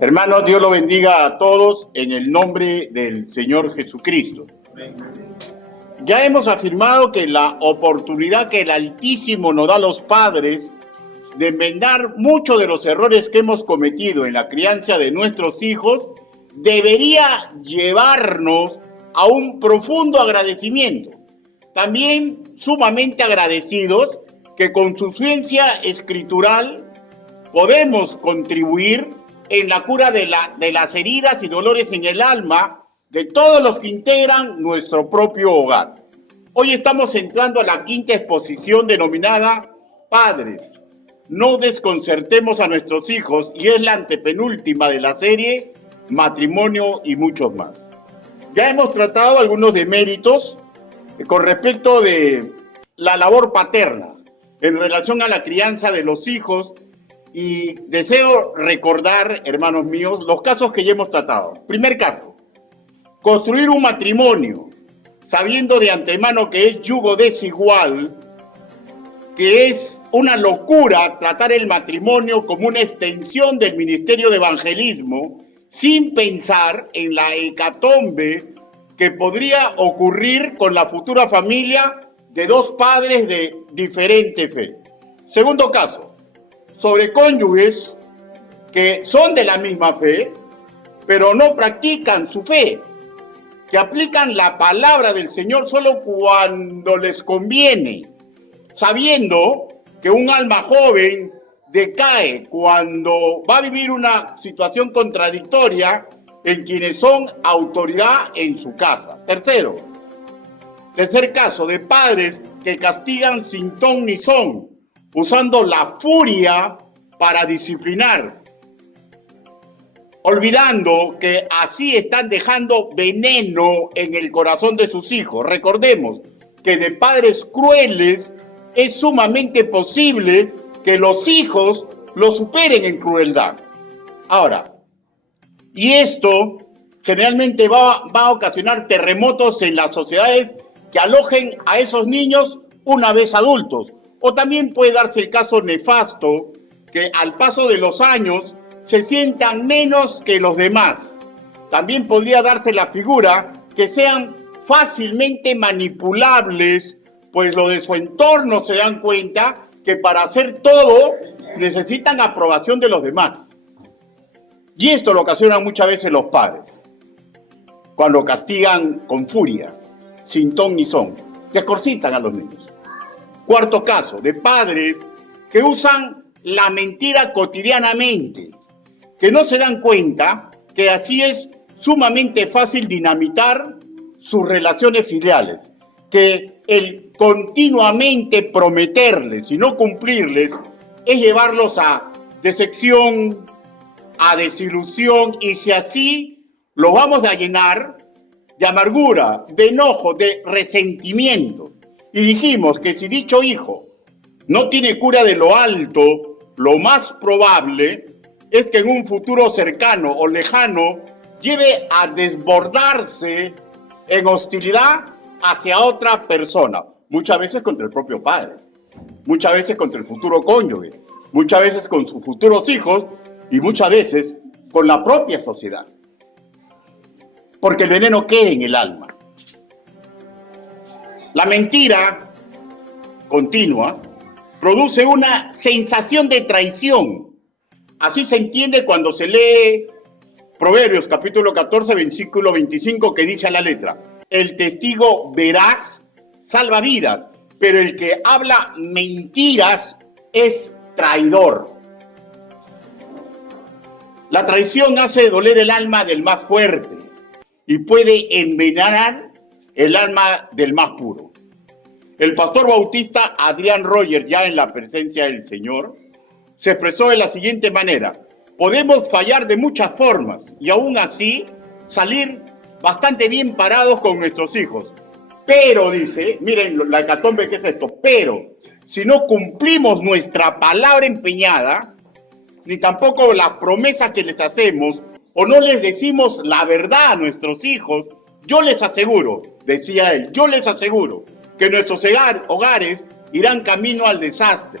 Hermanos, Dios lo bendiga a todos en el nombre del Señor Jesucristo. Ya hemos afirmado que la oportunidad que el Altísimo nos da a los padres de enmendar muchos de los errores que hemos cometido en la crianza de nuestros hijos debería llevarnos a un profundo agradecimiento. También sumamente agradecidos que con su ciencia escritural podemos contribuir en la cura de las heridas y dolores en el alma de todos los que integran nuestro propio hogar. Hoy estamos entrando a la quinta exposición denominada Padres, no desconcertemos a nuestros hijos, y es la antepenúltima de la serie Matrimonio y muchos más. Ya hemos tratado algunos deméritos con respecto de la labor paterna en relación a la crianza de los hijos. Y deseo recordar, hermanos míos, los casos que ya hemos tratado. Primer caso, construir un matrimonio sabiendo de antemano que es yugo desigual, que es una locura tratar el matrimonio como una extensión del ministerio de evangelismo, sin pensar en la hecatombe que podría ocurrir con la futura familia de dos padres de diferente fe. Segundo caso, sobre cónyuges que son de la misma fe, pero no practican su fe, que aplican la palabra del Señor solo cuando les conviene, sabiendo que un alma joven decae cuando va a vivir una situación contradictoria en quienes son autoridad en su casa. Tercer caso, de padres que castigan sin ton ni son, usando la furia para disciplinar, olvidando que así están dejando veneno en el corazón de sus hijos. Recordemos que de padres crueles es sumamente posible que los hijos lo superen en crueldad. Ahora, y esto generalmente va a ocasionar terremotos en las sociedades que alojen a esos niños una vez adultos. O también puede darse el caso nefasto que al paso de los años se sientan menos que los demás. También podría darse la figura que sean fácilmente manipulables, pues los de su entorno se dan cuenta que para hacer todo necesitan aprobación de los demás. Y esto lo ocasionan muchas veces los padres, cuando castigan con furia, sin ton ni son, descorcitan a los niños. Cuarto caso, de padres que usan la mentira cotidianamente, que no se dan cuenta que así es sumamente fácil dinamitar sus relaciones filiales, que el continuamente prometerles y no cumplirles es llevarlos a decepción, a desilusión, y si así lo vamos a llenar de amargura, de enojo, de resentimiento. Y dijimos que si dicho hijo no tiene cura de lo alto, lo más probable es que en un futuro cercano o lejano lleve a desbordarse en hostilidad hacia otra persona, muchas veces contra el propio padre, muchas veces contra el futuro cónyuge, muchas veces con sus futuros hijos y muchas veces con la propia sociedad, porque el veneno queda en el alma. La mentira continua produce una sensación de traición. Así se entiende cuando se lee Proverbios capítulo 14, versículo 25, que dice a la letra: el testigo veraz salva vidas, pero el que habla mentiras es traidor. La traición hace doler el alma del más fuerte y puede envenenar el alma del más puro. El pastor bautista Adrián Roger, ya en la presencia del Señor, se expresó de la siguiente manera: podemos fallar de muchas formas y aún así salir bastante bien parados con nuestros hijos. Pero, dice, miren la hecatombe que es esto, pero si no cumplimos nuestra palabra empeñada, ni tampoco las promesas que les hacemos, o no les decimos la verdad a nuestros hijos, yo les aseguro, decía él, yo les aseguro que nuestros hogares irán camino al desastre.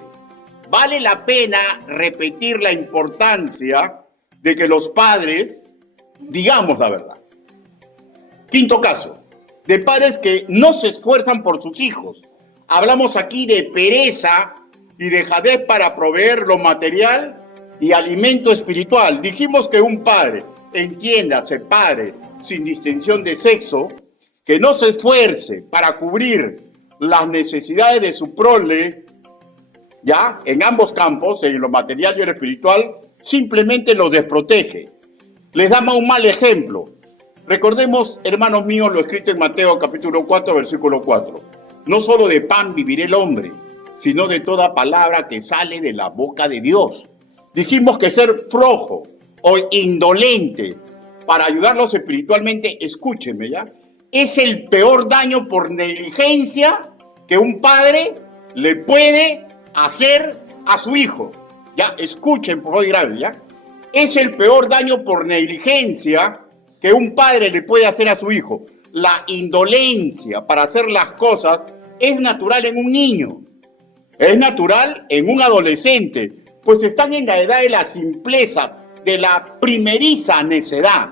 Vale la pena repetir la importancia de que los padres digamos la verdad. Quinto caso, de padres que no se esfuerzan por sus hijos. Hablamos aquí de pereza y dejadez para proveer lo material y alimento espiritual. Dijimos que un padre, entiéndase, padre, sin distinción de sexo, que no se esfuerce para cubrir las necesidades de su prole, ya, en ambos campos, en lo material y en lo espiritual, simplemente los desprotege. Les da un mal ejemplo. Recordemos, hermanos míos, lo escrito en Mateo capítulo 4, versículo 4. No solo de pan vivirá el hombre, sino de toda palabra que sale de la boca de Dios. Dijimos que ser flojo o indolente para ayudarlos espiritualmente, escúchenme ya, es el peor daño por negligencia que un padre le puede hacer a su hijo. Ya, escuchen, por favor, grave, ya. Es el peor daño por negligencia que un padre le puede hacer a su hijo. La indolencia para hacer las cosas es natural en un niño, es natural en un adolescente, pues están en la edad de la simpleza, de la primeriza necedad.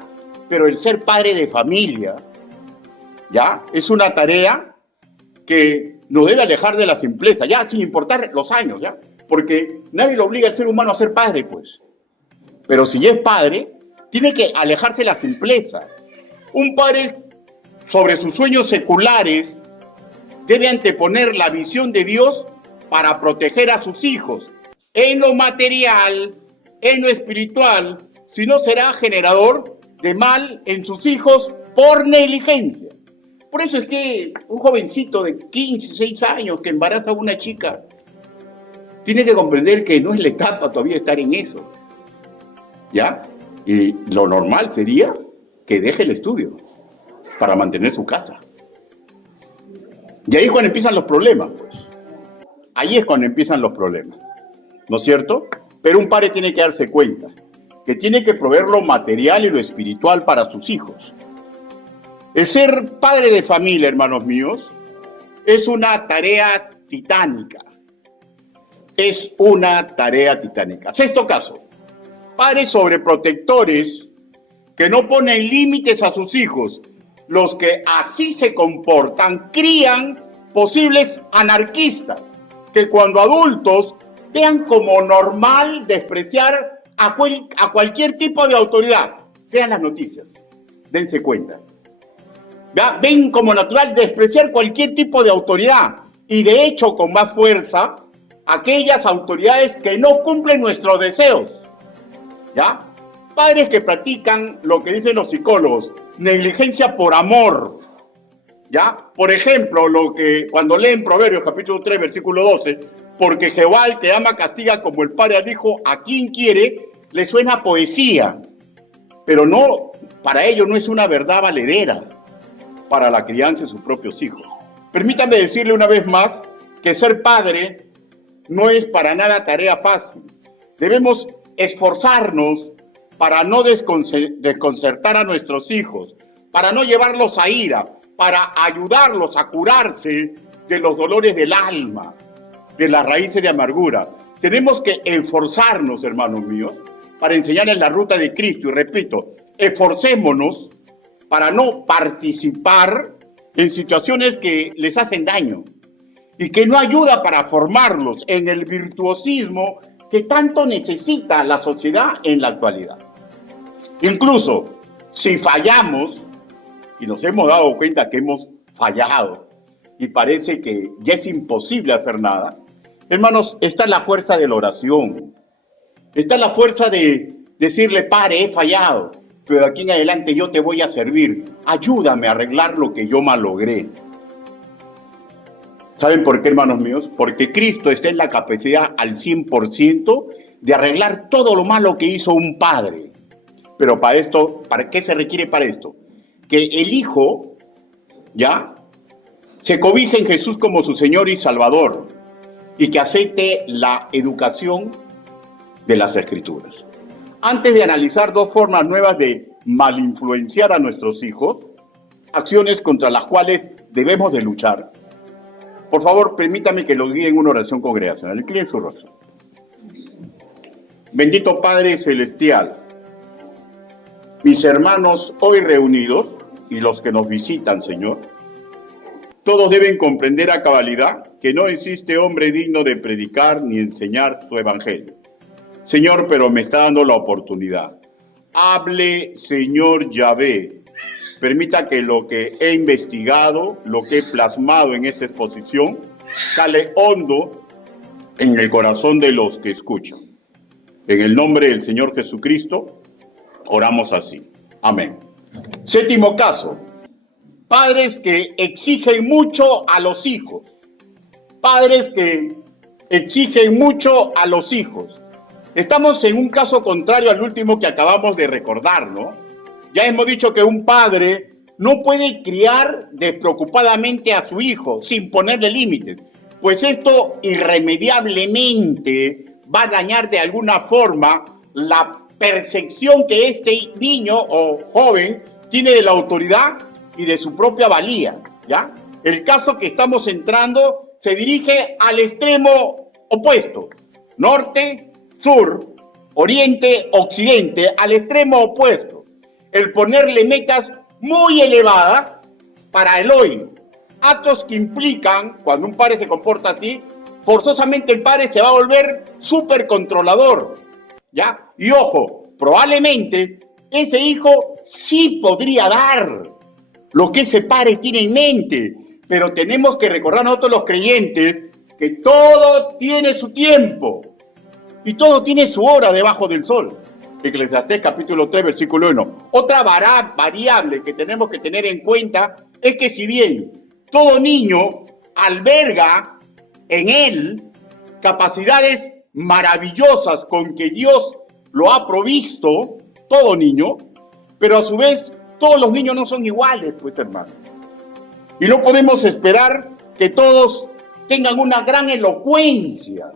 Pero el ser padre de familia, ya, es una tarea que nos debe alejar de la simpleza, ya, sin importar los años, ya, porque nadie lo obliga al ser humano a ser padre, pues. Pero si es padre, tiene que alejarse de la simpleza. Un padre, sobre sus sueños seculares, debe anteponer la visión de Dios para proteger a sus hijos en lo material, en lo espiritual, si no será generador de mal en sus hijos por negligencia. Por eso es que un jovencito de 15, 16 años que embaraza a una chica tiene que comprender que no es la etapa todavía estar en eso, ¿ya? Y lo normal sería que deje el estudio para mantener su casa. Y ahí es cuando empiezan los problemas, pues. Ahí es cuando empiezan los problemas, ¿no es cierto? Pero un padre tiene que darse cuenta que tiene que proveer lo material y lo espiritual para sus hijos. El ser padre de familia, hermanos míos, es una tarea titánica. Es una tarea titánica. Sexto caso, padres sobreprotectores que no ponen límites a sus hijos. Los que así se comportan crían posibles anarquistas que cuando adultos vean como normal despreciar a cualquier tipo de autoridad. Vean las noticias, dense cuenta. ¿Ya? Ven como natural despreciar cualquier tipo de autoridad y de hecho con más fuerza aquellas autoridades que no cumplen nuestros deseos. ¿Ya? Padres que practican lo que dicen los psicólogos, negligencia por amor. ¿Ya? Por ejemplo, lo que cuando leen Proverbios capítulo 3, versículo 12, porque Jehová el que ama castiga como el padre al hijo a quien quiere, le suena poesía. Pero no, para ello no es una verdad valedera para la crianza de sus propios hijos. Permítanme decirle una vez más que ser padre no es para nada tarea fácil. Debemos esforzarnos para no desconcertar a nuestros hijos, para no llevarlos a ira, para ayudarlos a curarse de los dolores del alma, de las raíces de amargura. Tenemos que esforzarnos, hermanos míos, para enseñarles la ruta de Cristo. Y repito, esforcémonos para no participar en situaciones que les hacen daño y que no ayuda para formarlos en el virtuosismo que tanto necesita la sociedad en la actualidad. Incluso si fallamos y nos hemos dado cuenta que hemos fallado y parece que ya es imposible hacer nada, hermanos, está la fuerza de la oración, está la fuerza de decirle: Padre, he fallado, pero de aquí en adelante yo te voy a servir, ayúdame a arreglar lo que yo malogré. ¿Saben por qué, hermanos míos? Porque Cristo está en la capacidad al 100% de arreglar todo lo malo que hizo un padre. Pero para esto, ¿para qué se requiere para esto? Que el Hijo, ¿ya?, se cobije en Jesús como su Señor y Salvador y que acepte la educación de las Escrituras. Antes de analizar dos formas nuevas de malinfluenciar a nuestros hijos, acciones contra las cuales debemos de luchar, por favor, permítame que los guíe en una oración congregacional. Inclinen su rostro. Bendito Padre Celestial, Mis hermanos hoy reunidos y los que nos visitan, Señor, todos deben comprender a cabalidad que no existe hombre digno de predicar ni enseñar su evangelio. Señor, pero me está dando la oportunidad. Hable, Señor Yahvé. Permita que lo que he investigado, lo que he plasmado en esta exposición, cale hondo en el corazón de los que escuchan. En el nombre del Señor Jesucristo, oramos así. Amén. Séptimo caso. Padres que exigen mucho a los hijos. Padres que exigen mucho a los hijos. Estamos en un caso contrario al último que acabamos de recordar, ¿no? Ya hemos dicho que un padre no puede criar despreocupadamente a su hijo sin ponerle límites, pues esto irremediablemente va a dañar de alguna forma la percepción que este niño o joven tiene de la autoridad y de su propia valía, ¿ya? El caso que estamos entrando se dirige al extremo opuesto, norte, sur, oriente, occidente, al extremo opuesto. El ponerle metas muy elevadas para el hoy. Actos que implican, cuando un padre se comporta así, forzosamente el padre se va a volver súper controlador, ¿ya? Y ojo, probablemente ese hijo sí podría dar lo que ese padre tiene en mente, pero tenemos que recordar nosotros los creyentes que todo tiene su tiempo y todo tiene su hora debajo del sol. Eclesiastés capítulo 3, versículo 1. Otra variable que tenemos que tener en cuenta es que si bien todo niño alberga en él capacidades maravillosas con que Dios lo ha provisto, todo niño, pero a su vez todos los niños no son iguales, pues hermano. Y no podemos esperar que todos tengan una gran elocuencia.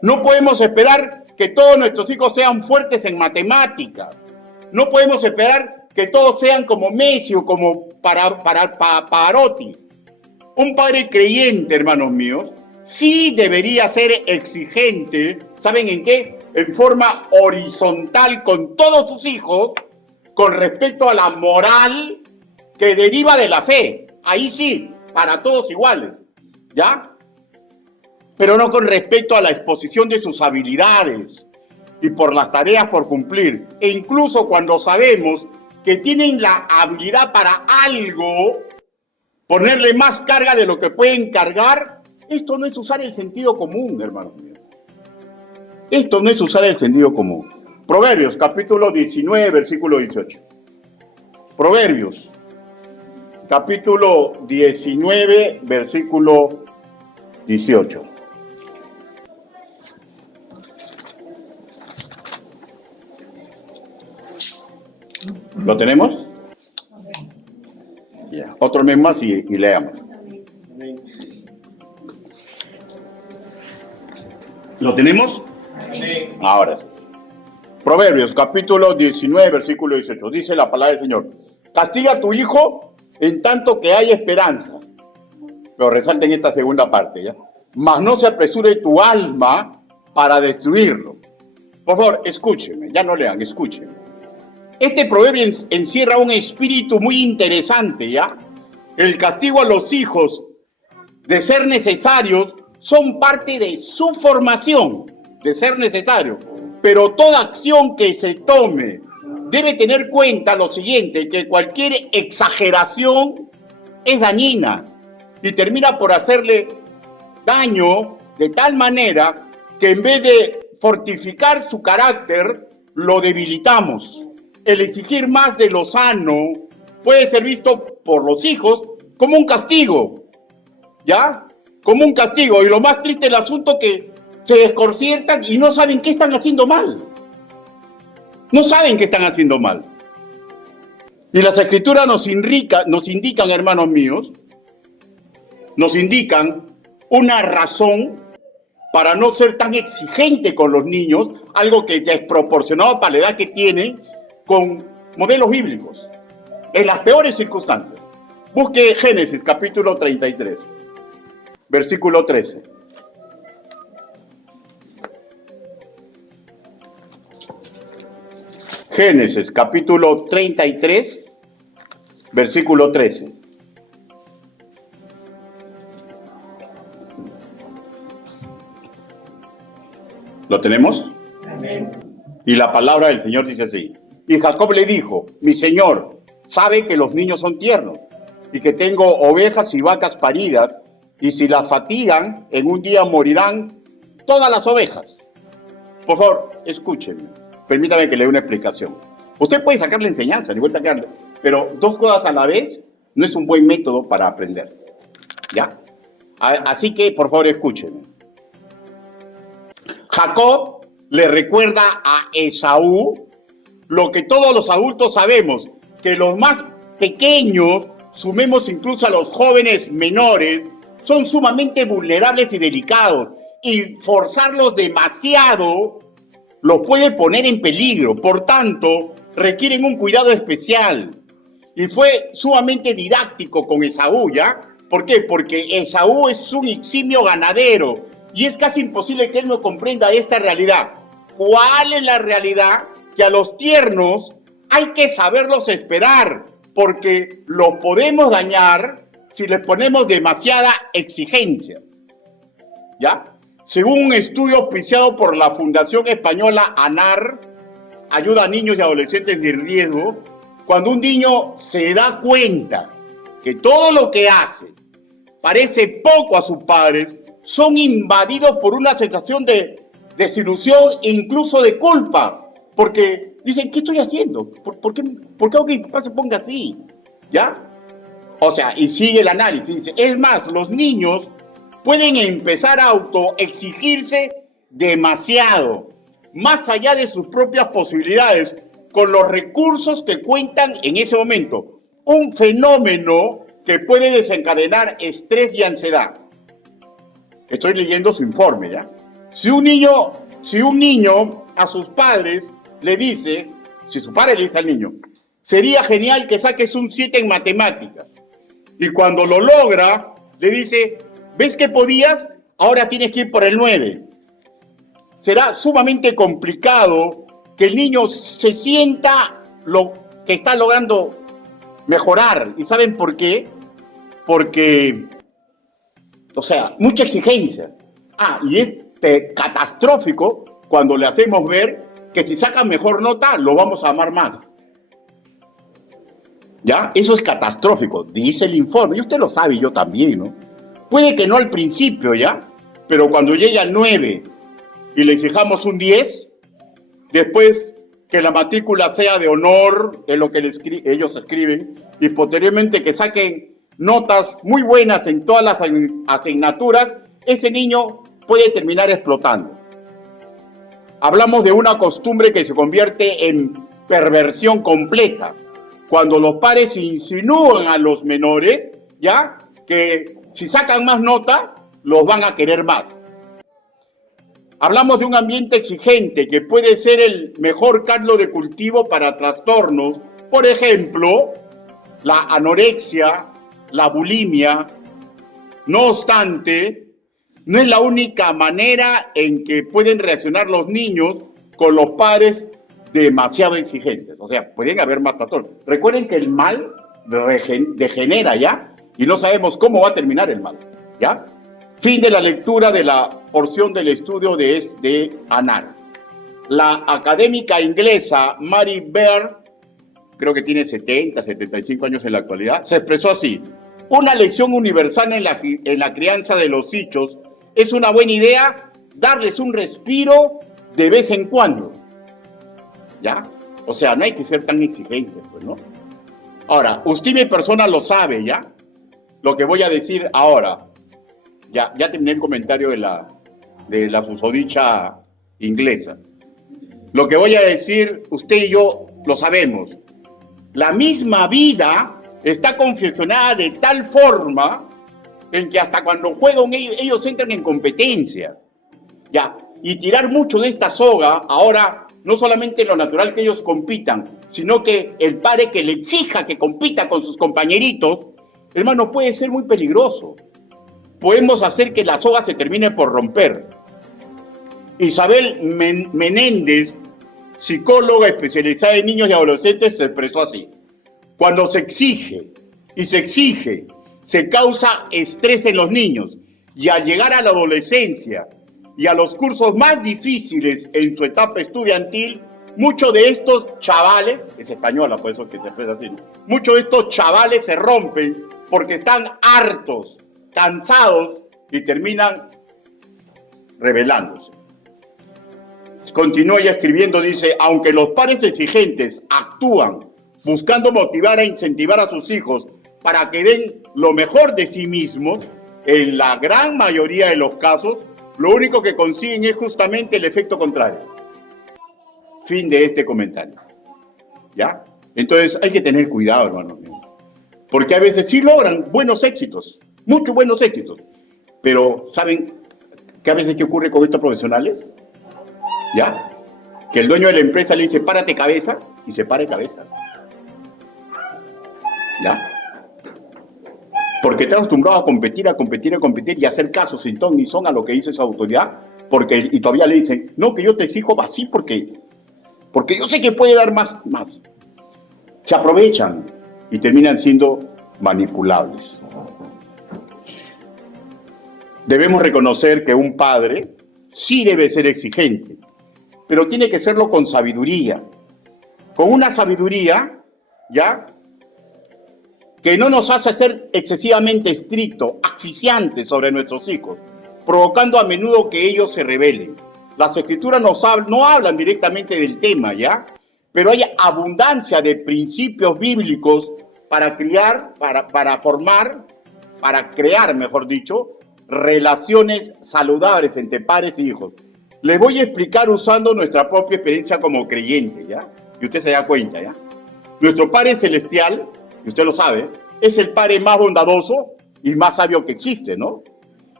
No podemos esperar que todos nuestros hijos sean fuertes en matemáticas. No podemos esperar que todos sean como Messi o como Pavarotti. Un padre creyente, hermanos míos, sí debería ser exigente, ¿saben en qué? En forma horizontal con todos sus hijos, con respecto a la moral que deriva de la fe. Ahí sí, para todos iguales, ¿ya? Pero no con respecto a la exposición de sus habilidades y por las tareas por cumplir. E incluso cuando sabemos que tienen la habilidad para algo, ponerle más carga de lo que pueden cargar, esto no es usar el sentido común, hermanos míos. Esto no es usar el sentido común. Proverbios, capítulo 19, versículo 18. Proverbios, capítulo 19, versículo 18. ¿Lo tenemos? Ya. Otro mes más y leamos. ¿Lo tenemos? Ahora sí. Proverbios, capítulo 19, versículo 18. Dice la palabra del Señor. Castiga a tu hijo en tanto que hay esperanza. Pero resalten esta segunda parte, ¿ya? Mas no se apresure tu alma para destruirlo. Por favor, escúchenme. Ya no lean, escúchenme. Este proverbio encierra un espíritu muy interesante, ¿ya? El castigo a los hijos, de ser necesarios, son parte de su formación, de ser necesario. Pero toda acción que se tome debe tener en cuenta lo siguiente, que cualquier exageración es dañina y termina por hacerle daño de tal manera que en vez de fortificar su carácter, lo debilitamos. El exigir más de lo sano puede ser visto por los hijos como un castigo, ¿ya? Como un castigo. Y lo más triste del asunto es que se desconciertan y no saben qué están haciendo mal. No saben qué están haciendo mal. Y las escrituras nos indican, hermanos míos, nos indican una razón para no ser tan exigente con los niños, algo que es desproporcionado para la edad que tienen, con modelos bíblicos, en las peores circunstancias. Busque Génesis capítulo 33, versículo 13. Génesis, capítulo 33, versículo 13. ¿Lo tenemos? Amén. Y la palabra del Señor dice así. Y Jacob le dijo, mi señor sabe que los niños son tiernos y que tengo ovejas y vacas paridas, y si las fatigan, en un día morirán todas las ovejas. Por favor, escúchenme. Permítame que le dé una explicación. Usted puede sacarle enseñanza, ni vuelta a quedarle, pero dos cosas a la vez no es un buen método para aprender. ¿Ya? Así que, por favor, escúchenme. Jacob le recuerda a Esaú lo que todos los adultos sabemos, que los más pequeños, sumemos incluso a los jóvenes menores, son sumamente vulnerables y delicados, y forzarlos demasiado los puede poner en peligro. Por tanto, requieren un cuidado especial. Y fue sumamente didáctico con Esaú, ¿ya? ¿Por qué? Porque Esaú es un eximio ganadero y es casi imposible que él no comprenda esta realidad. ¿Cuál es la realidad? Que a los tiernos hay que saberlos esperar, porque los podemos dañar si les ponemos demasiada exigencia. ¿Ya? Según un estudio auspiciado por la Fundación Española ANAR, Ayuda a Niños y Adolescentes de Riesgo, cuando un niño se da cuenta que todo lo que hace parece poco a sus padres, son invadidos por una sensación de desilusión e incluso de culpa, porque dicen, ¿qué estoy haciendo? ¿Por qué hago que mi papá se ponga así? ¿Ya? O sea, y sigue el análisis, dice, es más, los niños pueden empezar a autoexigirse demasiado, más allá de sus propias posibilidades, con los recursos que cuentan en ese momento. Un fenómeno que puede desencadenar estrés y ansiedad. Estoy leyendo su informe, ¿ya? Si un niño a sus padres le dice, si su padre le dice al niño, sería genial que saques un 7 en matemáticas, y cuando lo logra, le dice, ¿ves que podías? Ahora tienes que ir por el 9. Será sumamente complicado que el niño se sienta lo que está logrando mejorar. ¿Y saben por qué? Porque, o sea, mucha exigencia. Y es catastrófico cuando le hacemos ver que si sacan mejor nota, lo vamos a amar más. ¿Ya? Eso es catastrófico, dice el informe. Y usted lo sabe, y yo también, ¿no? Puede que no al principio, ¿ya? Pero cuando llegue al 9 y le exijamos un 10, después que la matrícula sea de honor, es lo que ellos escriben, y posteriormente que saquen notas muy buenas en todas las asignaturas, ese niño puede terminar explotando. Hablamos de una costumbre que se convierte en perversión completa, cuando los padres insinúan a los menores, ¿ya? Que si sacan más nota, los van a querer más. Hablamos de un ambiente exigente que puede ser el mejor caldo de cultivo para trastornos, por ejemplo, la anorexia, la bulimia. No obstante, no es la única manera en que pueden reaccionar los niños con los padres demasiado exigentes. O sea, pueden haber más trastornos. Recuerden que el mal degenera, ¿ya? Y no sabemos cómo va a terminar el mal, ¿ya? Fin de la lectura de la porción del estudio de ANAR. La académica inglesa Mary Beard, creo que tiene 75 años en la actualidad, se expresó así: una lección universal en la crianza de los hijos es una buena idea darles un respiro de vez en cuando. ¿Ya? O sea, no hay que ser tan exigentes, pues, ¿no? Ahora, usted mi persona lo sabe, ¿ya? Lo que voy a decir ahora. Ya terminé el comentario de la susodicha inglesa. Lo que voy a decir, usted y yo lo sabemos. La misma vida está confeccionada de tal forma en que hasta cuando juegan ellos entran en competencia. Ya. Y tirar mucho de esta soga, ahora, no solamente lo natural que ellos compitan, sino que el padre que le exija que compita con sus compañeritos, hermano, puede ser muy peligroso. Podemos hacer que la soga se termine por romper. Isabel Menéndez psicóloga especializada en niños y adolescentes, se expresó así: cuando se exige y se exige, se causa estrés en los niños, y al llegar a la adolescencia y a los cursos más difíciles en su etapa estudiantil, muchos de estos chavales, es española por eso que se expresa así, ¿no? Muchos de estos chavales se rompen porque están hartos, cansados y terminan rebelándose. Continúa ya escribiendo, dice: aunque los padres exigentes actúan buscando motivar e incentivar a sus hijos para que den lo mejor de sí mismos, en la gran mayoría de los casos, lo único que consiguen es justamente el efecto contrario. Fin de este comentario. ¿Ya? Entonces hay que tener cuidado, hermanos míos. Porque a veces sí logran buenos éxitos, muchos buenos éxitos. Pero ¿saben qué a veces qué ocurre con estos profesionales? ¿Ya? Que el dueño de la empresa le dice: párate cabeza, y se para de cabeza. ¿Ya? Porque está acostumbrado a competir y hacer caso sin ton ni son a lo que dice su autoridad, y todavía le dicen: no, que yo te exijo así porque yo sé que puede dar más. Se aprovechan y terminan siendo manipulables. Debemos reconocer que un padre sí debe ser exigente, pero tiene que serlo con sabiduría. Con una sabiduría, ¿ya?, que no nos hace ser excesivamente estrictos, asfixiantes sobre nuestros hijos, provocando a menudo que ellos se rebelen. Las escrituras no hablan directamente del tema, ¿ya? Pero hay abundancia de principios bíblicos para crear, mejor dicho, relaciones saludables entre padres y hijos. Les voy a explicar usando nuestra propia experiencia como creyente, ¿ya? Y usted se da cuenta, ¿ya? Nuestro Padre Celestial, y usted lo sabe, es el Padre más bondadoso y más sabio que existe, ¿no?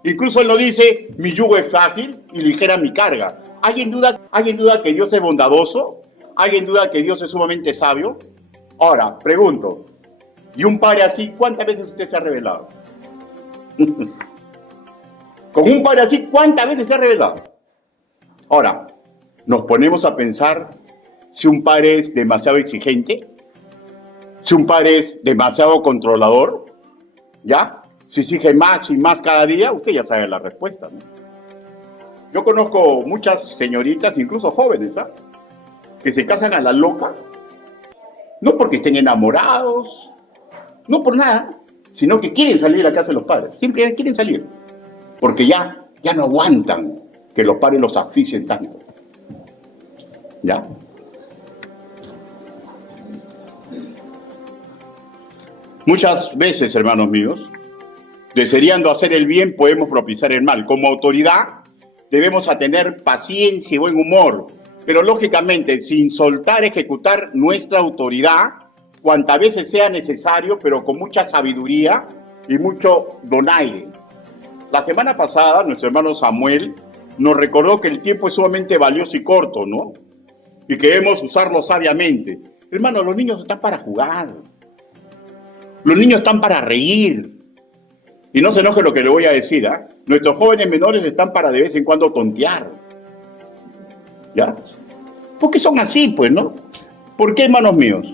Incluso Él nos dice: mi yugo es fácil y ligera mi carga. ¿Alguien duda que Dios es bondadoso? ¿Alguien duda que Dios es sumamente sabio? Ahora, pregunto, ¿y un padre así, cuántas veces usted se ha revelado? Con un padre así, ¿cuántas veces se ha revelado? Ahora, nos ponemos a pensar si un padre es demasiado exigente, si un padre es demasiado controlador, ¿ya? Si exige más y más cada día, usted ya sabe la respuesta, ¿no? Yo conozco muchas señoritas, incluso jóvenes, ¿ah?, que se casan a la loca, no porque estén enamorados, no por nada, sino que quieren salir de la casa de los padres, simplemente quieren salir, porque ya no aguantan que los padres los asfixien tanto, ¿ya? Muchas veces, hermanos míos, deseando hacer el bien, podemos propiciar el mal. Como autoridad, debemos tener paciencia y buen humor, pero lógicamente, sin soltar ejecutar nuestra autoridad, cuantas veces sea necesario, pero con mucha sabiduría y mucho donaire. La semana pasada, nuestro hermano Samuel nos recordó que el tiempo es sumamente valioso y corto, ¿no? Y que debemos usarlo sabiamente. Hermano, los niños están para jugar. Los niños están para reír. Y no se enoje lo que le voy a decir, ¿ah? Nuestros jóvenes menores están para de vez en cuando tontear. ¿Ya? Porque son así, pues, ¿no? ¿Por qué, hermanos míos?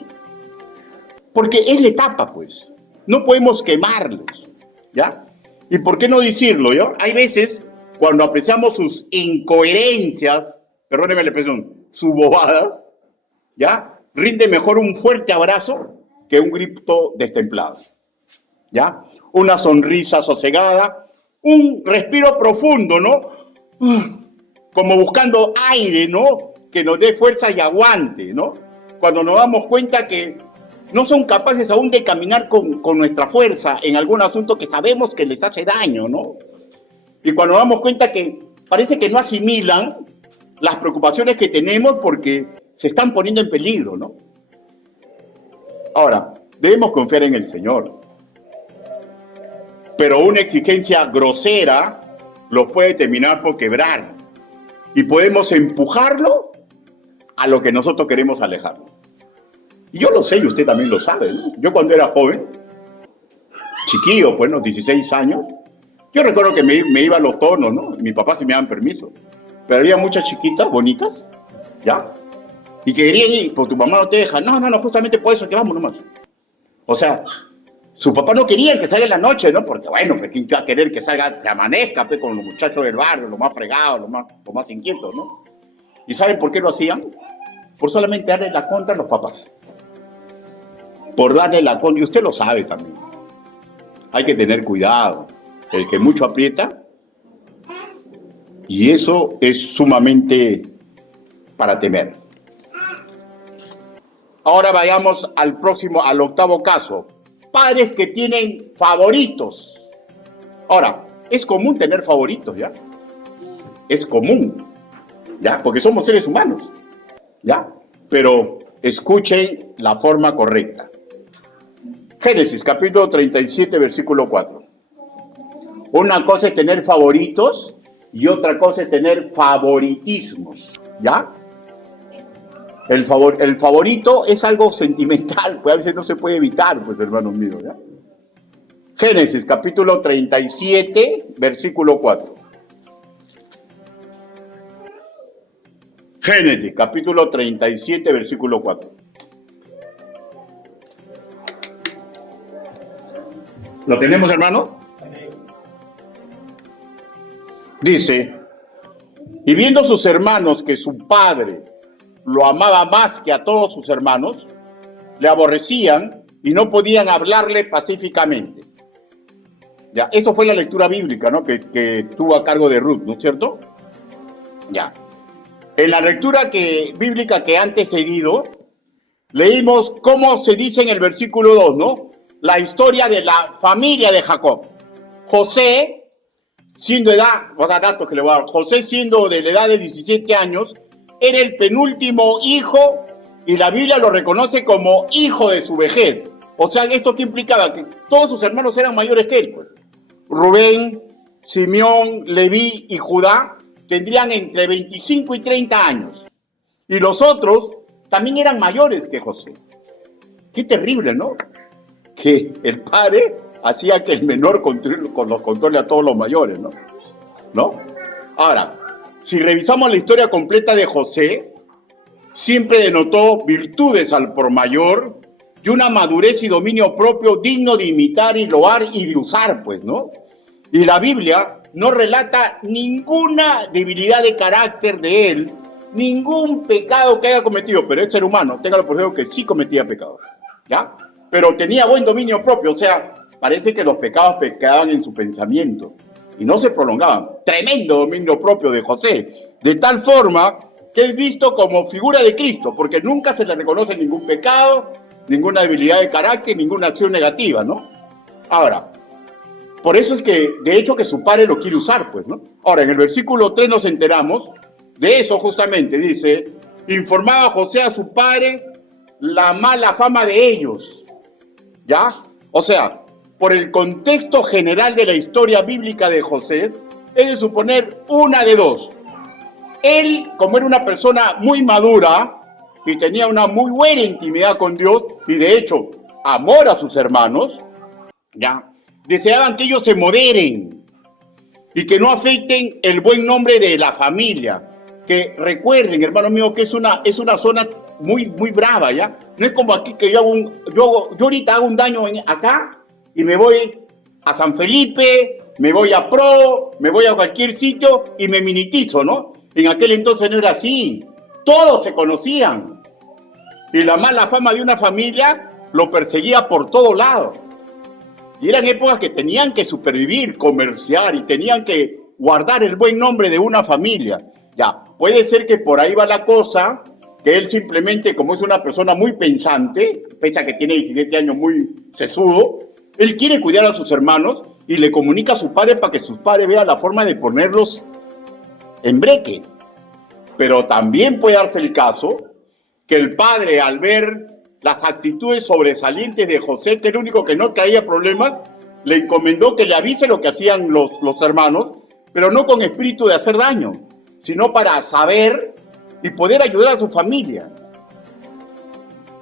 Porque es la etapa, pues. No podemos quemarlos, ¿ya? ¿Y por qué no decirlo, ya? Hay veces, cuando apreciamos sus incoherencias, perdóneme la expresión, sus bobadas, ¿ya? Rinde mejor un fuerte abrazo que un grito destemplado, ¿ya? Una sonrisa sosegada, un respiro profundo, ¿no? Como buscando aire, ¿no?, que nos dé fuerza y aguante, ¿no? Cuando nos damos cuenta que no son capaces aún de caminar con nuestra fuerza en algún asunto que sabemos que les hace daño, ¿no? Y cuando nos damos cuenta que parece que no asimilan las preocupaciones que tenemos porque se están poniendo en peligro, ¿no? Ahora, debemos confiar en el Señor. Pero una exigencia grosera los puede terminar por quebrar. Y podemos empujarlo a lo que nosotros queremos alejarlo. Y yo lo sé y usted también lo sabe, ¿no? Yo cuando era joven, chiquillo, pues, ¿no?, 16 años, yo recuerdo que me iba a los tonos, ¿no? Mis papás sí me daban permiso. Pero había muchas chiquitas bonitas, ¿ya?, Y que querían ir, pero tu mamá no te deja. No, justamente por eso que vamos nomás. O sea, su papá no quería que salga en la noche, ¿no? Porque bueno, pues quién va a querer que salga, se amanezca, pues, con los muchachos del barrio, los más fregados, los más inquietos, ¿no? ¿Y saben por qué lo hacían? Por solamente darle la contra a los papás. Por darle la contra, y usted lo sabe también. Hay que tener cuidado. El que mucho aprieta, y eso es sumamente para temer. Ahora vayamos al octavo caso. Padres que tienen favoritos. Ahora, es común tener favoritos, ¿ya? Es común, ¿ya? Porque somos seres humanos, ¿ya? Pero escuchen la forma correcta. Génesis, capítulo 37, versículo 4. Una cosa es tener favoritos y otra cosa es tener favoritismos, ¿ya? El favorito es algo sentimental, pues a veces no se puede evitar, pues hermanos míos, ¿ya? Génesis, capítulo 37, versículo 4. Génesis, capítulo 37, versículo 4. ¿Lo tenemos, hermano? Dice, y viendo sus hermanos que su padre lo amaba más que a todos sus hermanos, le aborrecían y no podían hablarle pacíficamente. Ya, eso fue la lectura bíblica, ¿no? que tuvo a cargo de Ruth, ¿no es cierto? Ya. En la lectura bíblica que antes seguido, leímos cómo se dice en el versículo 2, ¿no? La historia de la familia de Jacob. José, siendo datos que le voy a dar, José siendo de la edad de 17 años, era el penúltimo hijo y la Biblia lo reconoce como hijo de su vejez. O sea, ¿esto qué implicaba? Que todos sus hermanos eran mayores que él, pues. Rubén, Simeón, Leví y Judá tendrían entre 25 y 30 años. Y los otros también eran mayores que José. Qué terrible, ¿no? Que el padre hacía que el menor los controle a todos los mayores, ¿no? Ahora, si revisamos la historia completa de José, siempre denotó virtudes al por mayor y una madurez y dominio propio digno de imitar y loar y de usar, pues, ¿no? Y la Biblia no relata ninguna debilidad de carácter de él, ningún pecado que haya cometido, pero es ser humano, téngalo por seguro que sí cometía pecados, ¿ya? Pero tenía buen dominio propio, o sea, parece que los pecados quedaban en su pensamiento y no se prolongaban. Tremendo dominio propio de José, de tal forma que es visto como figura de Cristo, porque nunca se le reconoce ningún pecado, ninguna debilidad de carácter, ninguna acción negativa, ¿no? Ahora, por eso es que, de hecho, que su padre lo quiere usar, pues, ¿no? Ahora, en el versículo 3 nos enteramos de eso justamente, dice, informaba José a su padre la mala fama de ellos, ¿ya? O sea, por el contexto general de la historia bíblica de José, es de suponer una de dos. Él, como era una persona muy madura y tenía una muy buena intimidad con Dios, y de hecho, amor a sus hermanos, ¿ya? Deseaban que ellos se moderen y que no afecten el buen nombre de la familia. Que recuerden, hermano mío, que es una zona muy, muy brava, ¿ya? No es como aquí que yo ahorita hago un daño acá y me voy a San Felipe, me voy a Pro, me voy a cualquier sitio y me minitizo, ¿no? En aquel entonces no era así. Todos se conocían. Y la mala fama de una familia lo perseguía por todos lados. Y eran épocas que tenían que supervivir, comerciar y tenían que guardar el buen nombre de una familia. Ya, puede ser que por ahí va la cosa, que él simplemente, como es una persona muy pensante, pese a que tiene 17 años muy sesudo, él quiere cuidar a sus hermanos y le comunica a su padre para que su padre vea la forma de ponerlos en breque. Pero también puede darse el caso que el padre, al ver las actitudes sobresalientes de José, que era el único que no traía problemas, le encomendó que le avise lo que hacían los hermanos, pero no con espíritu de hacer daño, sino para saber y poder ayudar a su familia.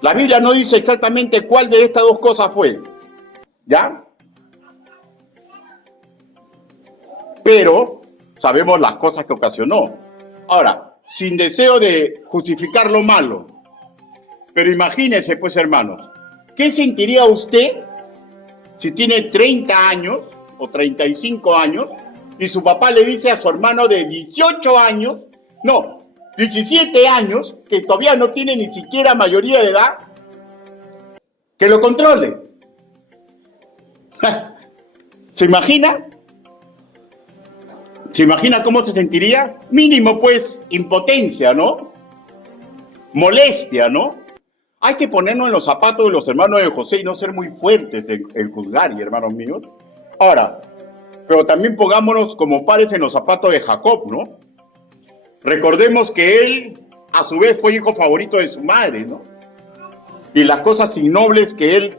La Biblia no dice exactamente cuál de estas dos cosas fue, ¿ya? Pero sabemos las cosas que ocasionó. Ahora, sin deseo de justificar lo malo, Pero imagínese, pues, hermanos, ¿qué sentiría usted si tiene 30 años o 35 años y su papá le dice a su hermano de 18 años, no, 17 años, que todavía no tiene ni siquiera mayoría de edad, que lo controle? ¿Se imagina? ¿Se imagina cómo se sentiría? Mínimo, pues, impotencia, ¿no? Molestia, ¿no? Hay que ponernos en los zapatos de los hermanos de José y no ser muy fuertes en juzgar, hermanos míos. Ahora, pero también pongámonos como pares en los zapatos de Jacob, ¿no? Recordemos que él, a su vez, fue hijo favorito de su madre, ¿no? Y las cosas innobles que él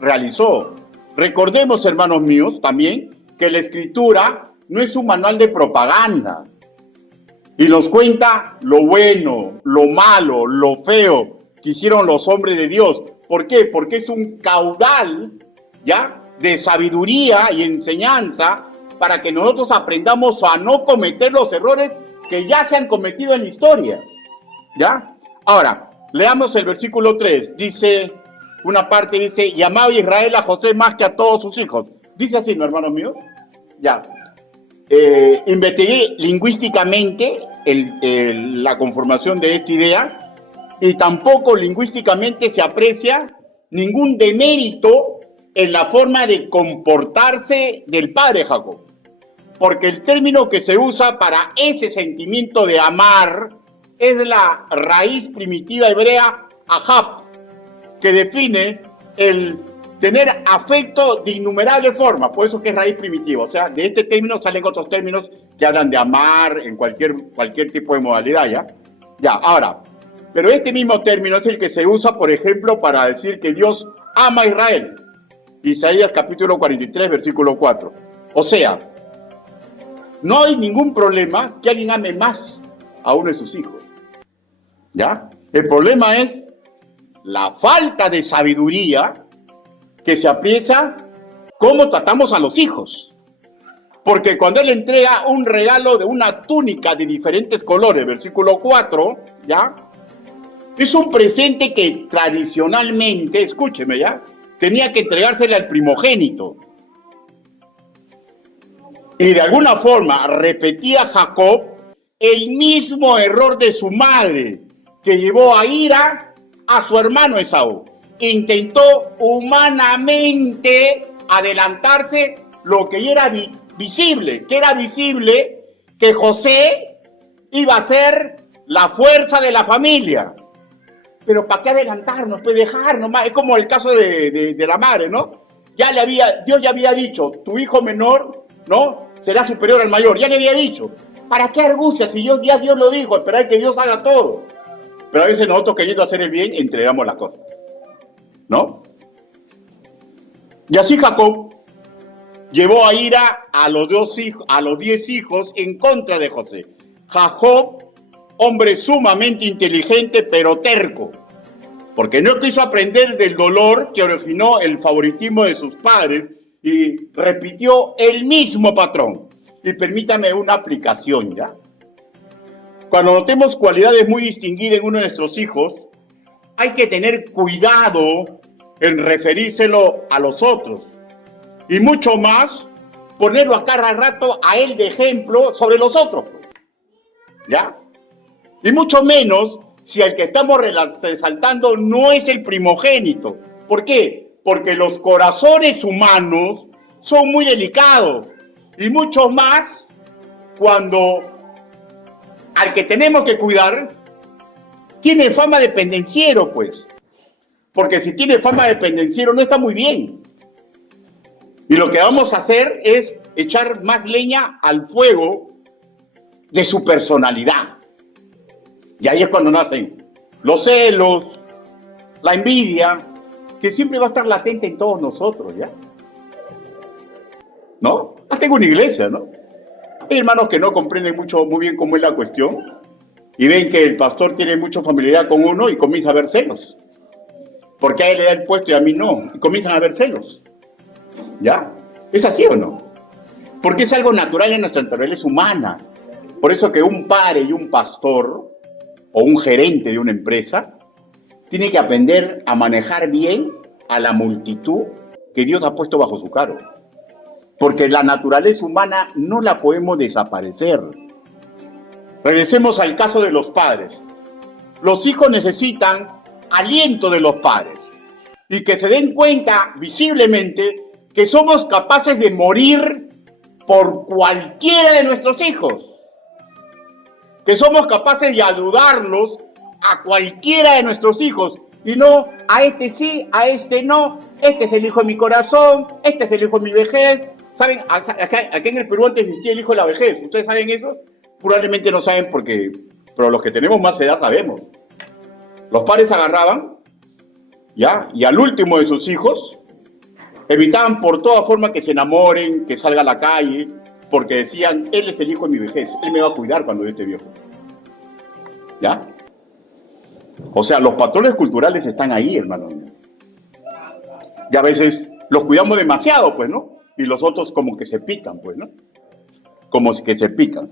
realizó. Recordemos, hermanos míos, también que la Escritura no es un manual de propaganda y nos cuenta lo bueno, lo malo, lo feo que hicieron los hombres de Dios. ¿Por qué? Porque es un caudal, ¿ya?, de sabiduría y enseñanza para que nosotros aprendamos a no cometer los errores que ya se han cometido en la historia, ¿ya? Ahora, leamos el versículo 3. Dice, una parte dice, y amaba Israel a José más que a todos sus hijos. Dice así, ¿no, hermanos míos? Ya. Investigué lingüísticamente la conformación de esta idea y tampoco lingüísticamente se aprecia ningún demérito en la forma de comportarse del padre Jacob, porque el término que se usa para ese sentimiento de amar es la raíz primitiva hebrea ahab, que define el tener afecto de innumerables formas, por eso que es raíz primitiva. O sea, de este término salen otros términos que hablan de amar en cualquier tipo de modalidad, ¿ya? Ya, ahora, pero este mismo término es el que se usa, por ejemplo, para decir que Dios ama a Israel. Isaías capítulo 43, versículo 4. O sea, no hay ningún problema que alguien ame más a uno de sus hijos, ¿ya? El problema es la falta de sabiduría que se aprecia cómo tratamos a los hijos. Porque cuando él entrega un regalo de una túnica de diferentes colores, versículo 4, ¿ya?, es un presente que tradicionalmente, escúcheme, ¿ya?, tenía que entregársele al primogénito. Y de alguna forma repetía Jacob el mismo error de su madre, que llevó a ira a su hermano Esaú. Intentó humanamente adelantarse lo que ya era visible. Que era visible que José iba a ser la fuerza de la familia. Pero ¿para qué adelantarnos? Pues dejar nomás. Es como el caso de la madre, ¿no? Dios ya había dicho, tu hijo menor, ¿no?, será superior al mayor. Ya le había dicho. ¿Para qué argucia? Si Dios lo dijo, esperar que Dios haga todo. Pero a veces nosotros, queriendo hacer el bien, entregamos las cosas, ¿no? Y así Jacob llevó a ira a los 10 hijos en contra de José. Jacob, hombre sumamente inteligente pero terco, porque no quiso aprender del dolor que originó el favoritismo de sus padres y repitió el mismo patrón. Y permítame una aplicación, ¿ya? Cuando notemos cualidades muy distinguidas en uno de nuestros hijos, hay que tener cuidado en referírselo a los otros. Y mucho más, ponerlo a cada rato a él de ejemplo sobre los otros, pues, ¿ya? Y mucho menos si el que estamos resaltando no es el primogénito. ¿Por qué? Porque los corazones humanos son muy delicados. Y mucho más cuando al que tenemos que cuidar tiene fama de pendenciero, pues. Porque si tiene fama de pendenciero no está muy bien. Y lo que vamos a hacer es echar más leña al fuego de su personalidad. Y ahí es cuando nacen los celos, la envidia, que siempre va a estar latente en todos nosotros, ¿ya? ¿No? Hasta en una iglesia, ¿no? Hay hermanos que no comprenden muy bien cómo es la cuestión y ven que el pastor tiene mucha familiaridad con uno y comienza a ver celos. Porque a él le da el puesto y a mí no. Y comienzan a ver celos. ¿Ya? ¿Es así o no? Porque es algo natural en nuestra naturaleza humana. Por eso que un padre y un pastor o un gerente de una empresa tiene que aprender a manejar bien a la multitud que Dios ha puesto bajo su cargo. Porque la naturaleza humana no la podemos desaparecer. Regresemos al caso de los padres. Los hijos necesitan aliento de los padres y que se den cuenta visiblemente que somos capaces de morir por cualquiera de nuestros hijos, que somos capaces de ayudarlos a cualquiera de nuestros hijos y no a este sí, a este no, este es el hijo de mi corazón, este es el hijo de mi vejez. ¿Saben? Acá en el Perú antes existía el hijo de la vejez. ¿Ustedes saben eso? Probablemente no saben pero los que tenemos más edad sabemos. Los padres agarraban, ¿ya? Y al último de sus hijos evitaban por toda forma que se enamoren, que salga a la calle, porque decían, él es el hijo de mi vejez, él me va a cuidar cuando yo esté viejo. ¿Ya? O sea, los patrones culturales están ahí, hermano. Y a veces los cuidamos demasiado, pues, ¿no? Y los otros como que se pican, pues, ¿no? Como que se pican.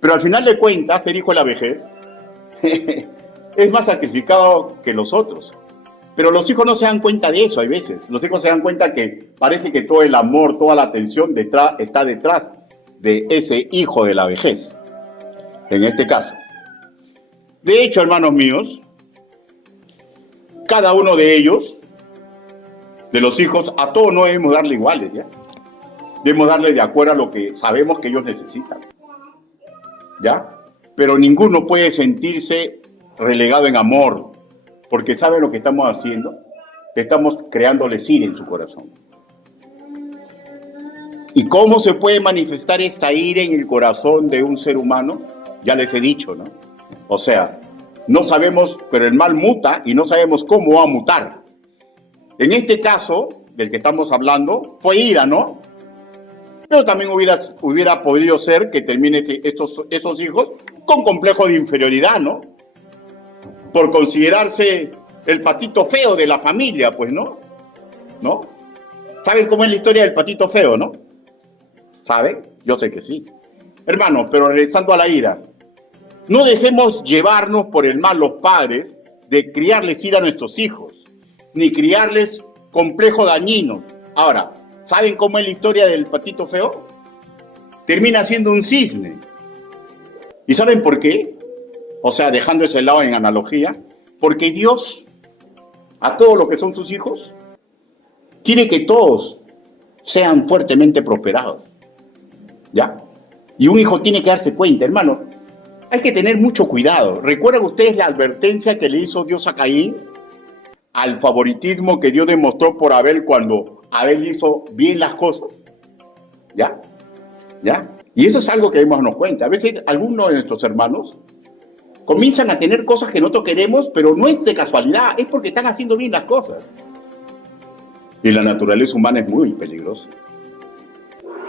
Pero al final de cuentas, ser hijo de la vejez es más sacrificado que los otros. Pero los hijos no se dan cuenta de eso, hay veces. Los hijos se dan cuenta que parece que todo el amor, toda la atención está detrás de ese hijo de la vejez. En este caso. De hecho, hermanos míos, cada uno de ellos, de los hijos, a todos no debemos darle iguales, ¿ya? Debemos darle de acuerdo a lo que sabemos que ellos necesitan, ¿ya? Pero ninguno puede sentirse relegado en amor, porque sabe lo que estamos haciendo, estamos creándoles ira en su corazón. ¿Y cómo se puede manifestar esta ira en el corazón de un ser humano? Ya les he dicho, ¿no? O sea, no sabemos, pero el mal muta y no sabemos cómo va a mutar. En este caso, del que estamos hablando, fue ira, ¿no? Pero también hubiera podido ser que termine estos hijos con complejo de inferioridad, ¿no? Por considerarse el patito feo de la familia, pues, ¿no? ¿No? ¿Saben cómo es la historia del patito feo, no? ¿Saben? Yo sé que sí. Hermanos, pero regresando a la ira, no dejemos llevarnos por el mal los padres de criarles ira a nuestros hijos, ni criarles complejos dañinos. Ahora, ¿saben cómo es la historia del patito feo? Termina siendo un cisne. ¿Y saben por qué? O sea, dejando ese lado en analogía, porque Dios, a todos los que son sus hijos, quiere que todos sean fuertemente prosperados. ¿Ya? Y un hijo tiene que darse cuenta, hermano, hay que tener mucho cuidado. ¿Recuerdan ustedes la advertencia que le hizo Dios a Caín? Al favoritismo que Dios demostró por Abel cuando Abel hizo bien las cosas. ¿Ya? ¿Ya? Y eso es algo que debemos darnos cuenta. A veces algunos de nuestros hermanos comienzan a tener cosas que nosotros queremos, pero no es de casualidad, es porque están haciendo bien las cosas. Y la naturaleza humana es muy peligrosa.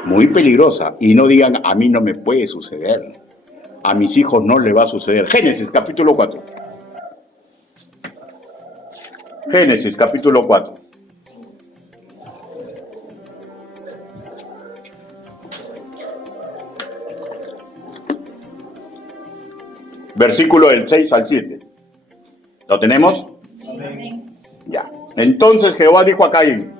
Muy peligrosa. Y no digan, a mí no me puede suceder. A mis hijos no les va a suceder. Génesis, capítulo 4. Génesis, capítulo 4. Versículo del 6 al 7. ¿Lo tenemos? Amén. Ya. Entonces Jehová dijo a Caín,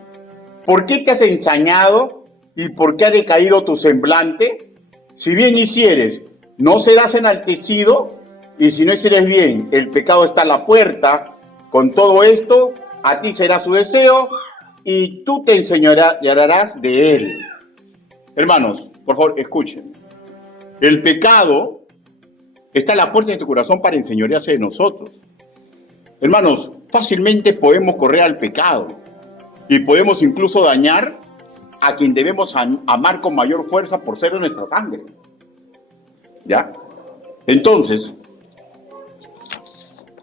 ¿por qué te has ensañado y por qué ha decaído tu semblante? Si bien hicieres, no serás enaltecido, y si no hicieres bien, el pecado está a la puerta. Con todo esto, a ti será su deseo, y tú te enseñorearás de él. Hermanos, por favor, escuchen. El pecado está a la puerta de tu corazón para enseñorearse de nosotros. Hermanos, fácilmente podemos correr al pecado y podemos incluso dañar a quien debemos amar con mayor fuerza por ser de nuestra sangre. ¿Ya? Entonces,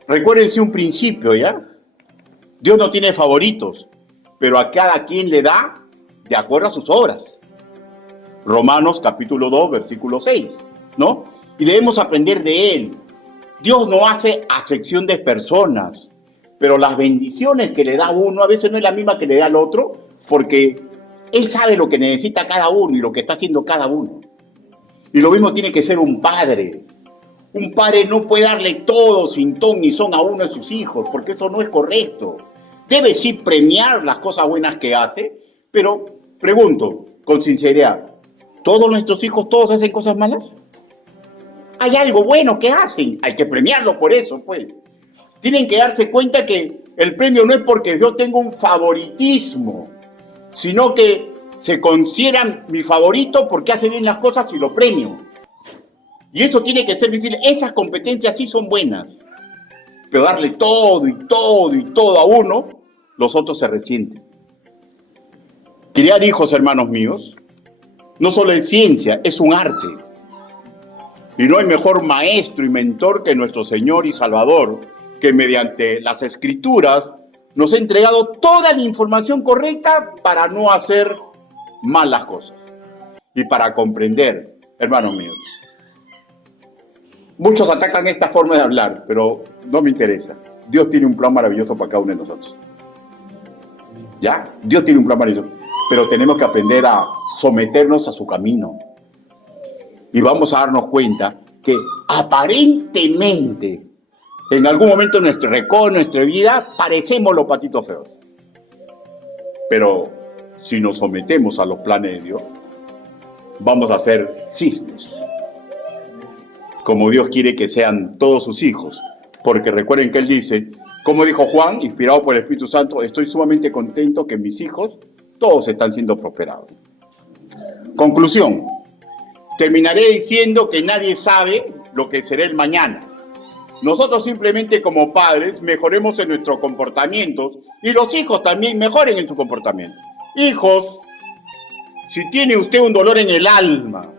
recuérdense un principio, ¿ya? Dios no tiene favoritos, pero a cada quien le da de acuerdo a sus obras. Romanos capítulo 2, versículo 6, ¿no? Y debemos aprender de él. Dios no hace acepción de personas, pero las bendiciones que le da a uno a veces no es la misma que le da al otro, porque él sabe lo que necesita cada uno y lo que está haciendo cada uno. Y lo mismo tiene que ser un padre. Un padre no puede darle todo sin ton ni son a uno de sus hijos, porque eso no es correcto. Debe sí premiar las cosas buenas que hace, pero pregunto, con sinceridad, ¿todos nuestros hijos todos hacen cosas malas? Hay algo bueno que hacen, hay que premiarlo por eso, pues. Tienen que darse cuenta que el premio no es porque yo tengo un favoritismo, sino que se consideran mi favorito porque hace bien las cosas y lo premio. Y eso tiene que ser visible. Esas competencias sí son buenas. Pero darle todo y todo y todo a uno, los otros se resienten. Criar hijos, hermanos míos, no solo es ciencia, es un arte. Y no hay mejor maestro y mentor que nuestro Señor y Salvador, que mediante las Escrituras nos ha entregado toda la información correcta para no hacer malas cosas y para comprender, hermanos míos. Muchos atacan esta forma de hablar, pero no me interesa. Dios tiene un plan maravilloso para cada uno de nosotros. ¿Ya? Dios tiene un plan maravilloso, pero tenemos que aprender a someternos a su camino. Y vamos a darnos cuenta que aparentemente, en algún momento de nuestro recodo, nuestra vida, parecemos los patitos feos. Pero si nos sometemos a los planes de Dios, vamos a ser cisnes, como Dios quiere que sean todos sus hijos. Porque recuerden que Él dice, como dijo Juan, inspirado por el Espíritu Santo, estoy sumamente contento que mis hijos todos están siendo prosperados. Conclusión. Terminaré diciendo que nadie sabe lo que será el mañana. Nosotros simplemente como padres mejoremos en nuestros comportamientos y los hijos también mejoren en su comportamiento. Hijos, si tiene usted un dolor en el alma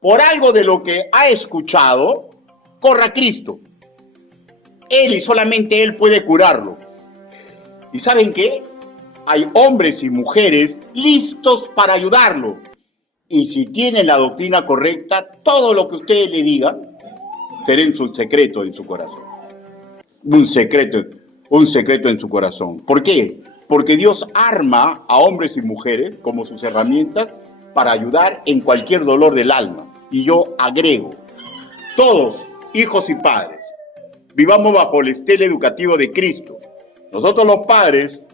por algo de lo que ha escuchado, corra a Cristo. Él y solamente Él puede curarlo. ¿Y saben qué? Hay hombres y mujeres listos para ayudarlo. Y si tienen la doctrina correcta, todo lo que ustedes le digan, será en su secreto en su corazón. Un secreto en su corazón. ¿Por qué? Porque Dios arma a hombres y mujeres como sus herramientas para ayudar en cualquier dolor del alma. Y yo agrego, todos, hijos y padres, vivamos bajo el estilo educativo de Cristo. Nosotros los padres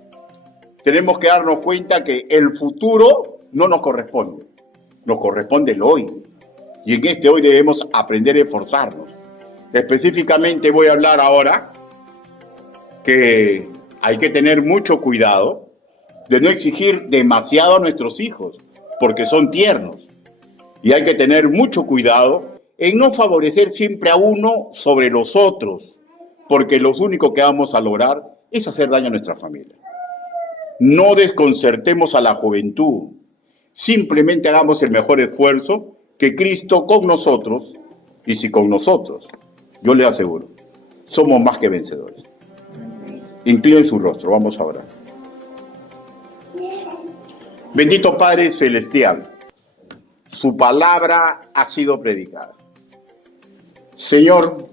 tenemos que darnos cuenta que el futuro no nos corresponde. Nos corresponde el hoy. Y en este hoy debemos aprender a esforzarnos. Específicamente voy a hablar ahora que hay que tener mucho cuidado de no exigir demasiado a nuestros hijos, porque son tiernos. Y hay que tener mucho cuidado en no favorecer siempre a uno sobre los otros, porque lo único que vamos a lograr es hacer daño a nuestra familia. No desconcertemos a la juventud. Simplemente hagamos el mejor esfuerzo que Cristo con nosotros, y si con nosotros, yo les aseguro, somos más que vencedores. Inclinen su rostro, vamos a orar. Bendito Padre Celestial, su palabra ha sido predicada. Señor,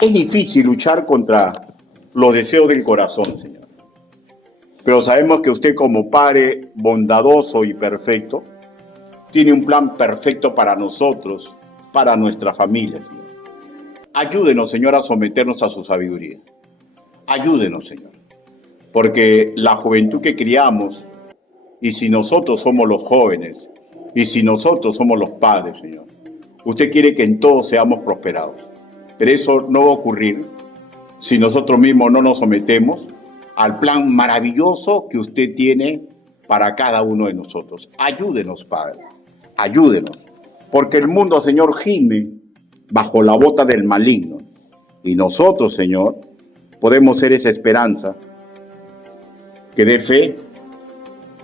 es difícil luchar contra los deseos del corazón, Señor. Pero sabemos que usted como Padre bondadoso y perfecto, tiene un plan perfecto para nosotros, para nuestra familia, Señor. Ayúdenos, Señor, a someternos a su sabiduría. Ayúdenos, Señor. Porque la juventud que criamos, y si nosotros somos los jóvenes, y si nosotros somos los padres, Señor, usted quiere que en todos seamos prosperados. Pero eso no va a ocurrir si nosotros mismos no nos sometemos al plan maravilloso que usted tiene para cada uno de nosotros. Ayúdenos, Padre, ayúdenos, porque el mundo, Señor, gime bajo la bota del maligno, y nosotros, Señor, podemos ser esa esperanza que dé fe,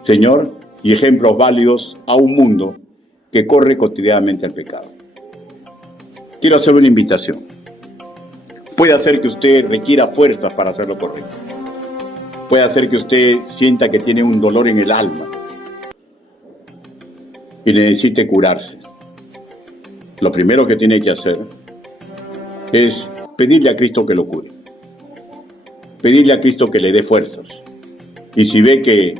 Señor, y ejemplos válidos a un mundo que corre cotidianamente al pecado. Quiero hacer una invitación. Puede hacer que usted requiera fuerzas para hacer lo correcto. Puede hacer que usted sienta que tiene un dolor en el alma y necesite curarse. Lo primero que tiene que hacer es pedirle a Cristo que lo cure. Pedirle a Cristo que le dé fuerzas. Y si ve que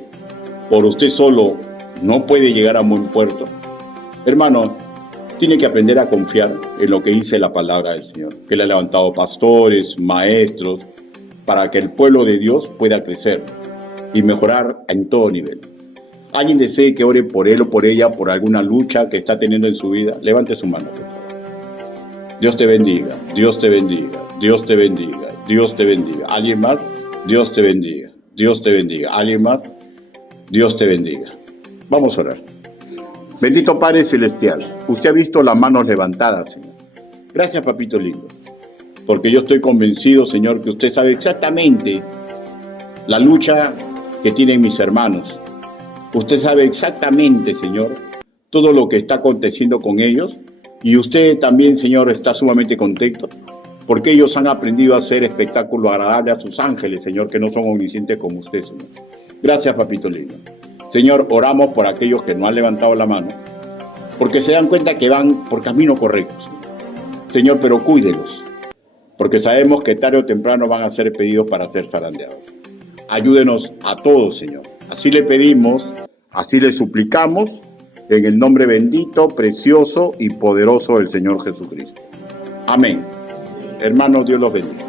por usted solo no puede llegar a buen puerto, hermano, tiene que aprender a confiar en lo que dice la palabra del Señor, que Él ha levantado pastores, maestros, para que el pueblo de Dios pueda crecer y mejorar en todo nivel. ¿Alguien desee que ore por él o por ella, por alguna lucha que está teniendo en su vida? Levante su mano, por favor. Dios te bendiga, Dios te bendiga, Dios te bendiga, Dios te bendiga. ¿Alguien más? Dios te bendiga, Dios te bendiga. ¿Alguien más? Dios te bendiga. Vamos a orar. Bendito Padre Celestial, usted ha visto las manos levantadas, Señor. Gracias, papito lindo, porque yo estoy convencido, Señor, que usted sabe exactamente la lucha que tienen mis hermanos. Usted sabe exactamente, Señor, todo lo que está aconteciendo con ellos. Y usted también, Señor, está sumamente contento porque ellos han aprendido a hacer espectáculo agradable a sus ángeles, Señor, que no son omniscientes como usted, Señor. Gracias, papito lindo. Señor, oramos por aquellos que no han levantado la mano, porque se dan cuenta que van por camino correcto, Señor, pero cuídelos, porque sabemos que tarde o temprano van a ser pedidos para ser zarandeados. Ayúdenos a todos, Señor. Así le pedimos, así le suplicamos, en el nombre bendito, precioso y poderoso del Señor Jesucristo. Amén. Hermanos, Dios los bendiga.